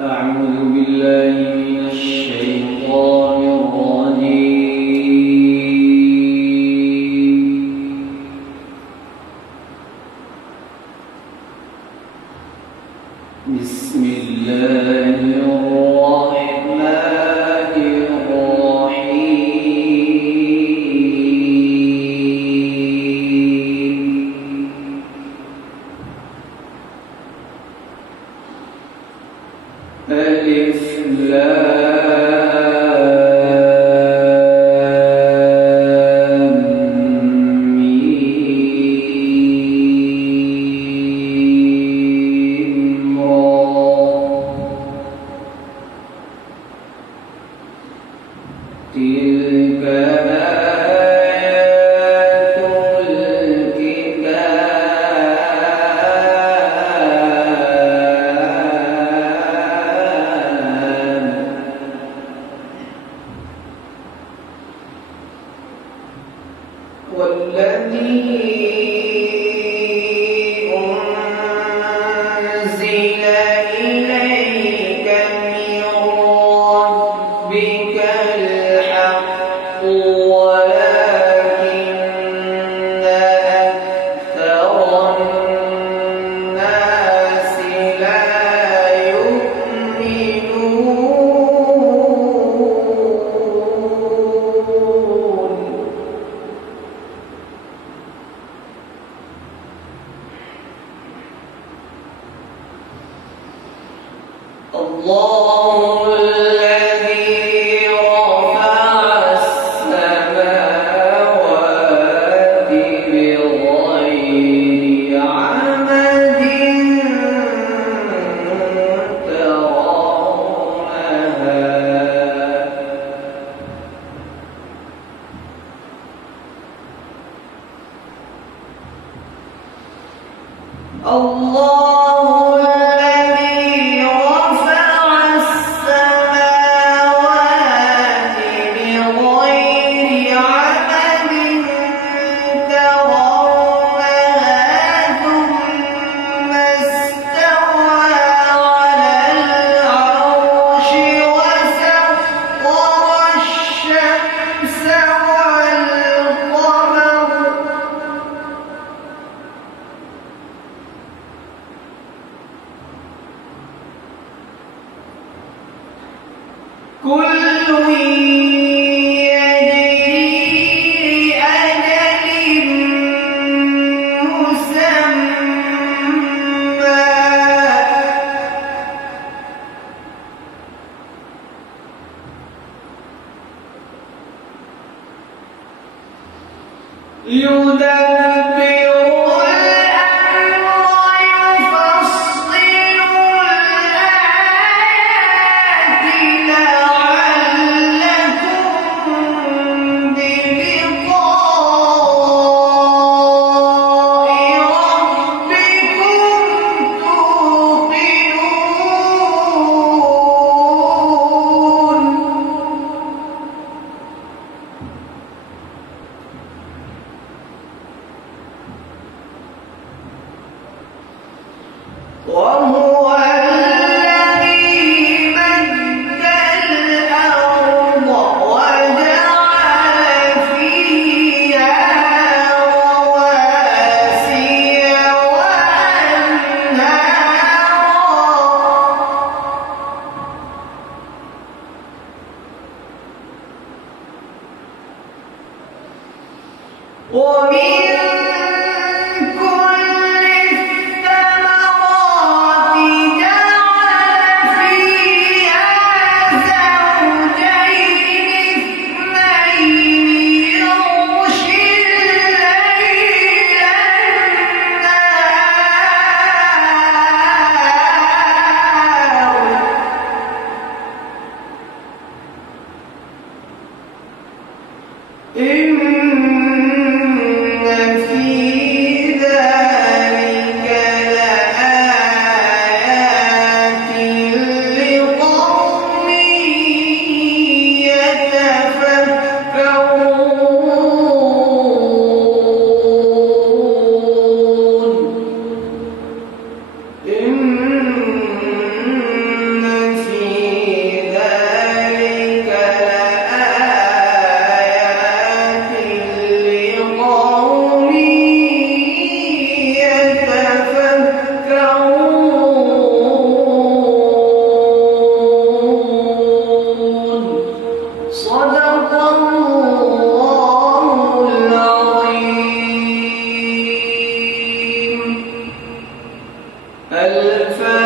أعوذ بالله من الشيطان الرجيم. بسم الله الرحمن الرحيم. ألف لام ميم را. تلك آيات الكتاب. والذي أنزل إليك من ربك الحق ولكن أكثر الناس لا يؤمنون. الله الذي رفع السماوات بغير عمد ترونها. الله الذي رفع السماوات بغير عمد ترونها ثم استوى على العرش وسخر الشمس والقمر كل يجري لأجل مسمى. يدبر الأمر يفصل الآيات لعلكم بلقاء ربكم توقنون. الفاتحة.